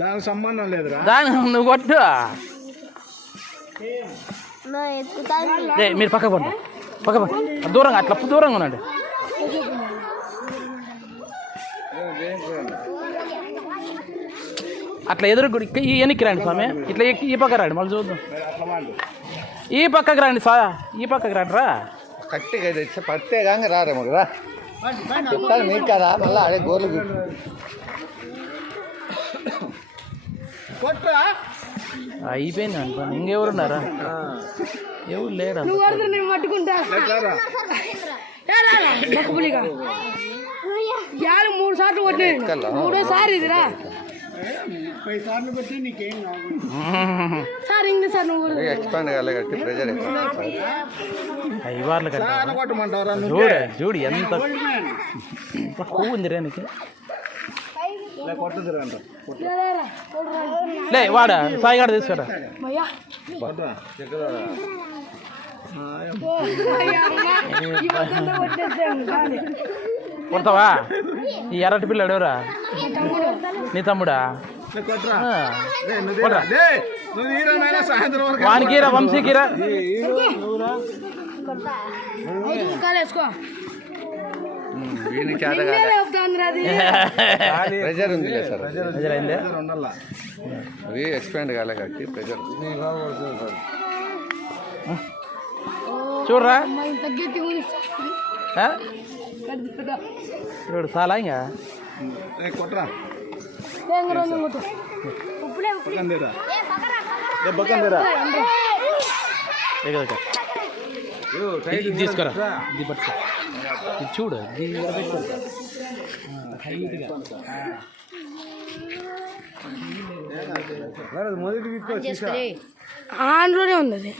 దానికి సంబంధం లేదురా. దాని నువ్వు కొట్టు. మీరు పక్క పండి దూరంగా అట్లా దూరంగా ఉండండి. అట్లా ఎదురు ఈ వెనక్కి రండి స్వామి. ఇట్లా ఈ పక్క రండి మళ్ళీ చూద్దాం. ఈ పక్కకి రండి ఈ పక్కకి రండి రా. కట్టిగా తెచ్చి పట్టే కానీ రారేమో కదా చెప్తాను నీకు కదా. మళ్ళీ అడే గోర్లు అయిపోయింది అనుకోండి. ఇంకెవరున్నారా? ఎవరు లేరు. మూడు సార్లు కొట్టినాయి. మూడోసారి ఇదిరా ఎక్స్పాండ్ కాలే కట్టి ప్రెజర్ ఐవార్లు చూడు ఎంత కొవ్వు ఉంది రేనికి. లే వాడా సాయిగాడు తీసుకురా. కొడతావా? ఈ ఎర్రటి పిల్లడు ఎవరా? నీ తమ్ముడా? వానికీరా వంశీకీరా. ప్రెజర్ ఉంది సార్. ప్రెజర్ అయిందే. అది ఎక్స్పాండ్ కాలే కాబట్టి ప్రెజర్ చూడరా. చూడు చాలా ఇంకా కొట్టరా. తీసుకురా. ఇది పట్టుకో. ఇది చూడు. ఆన్లోనే ఉంది అది.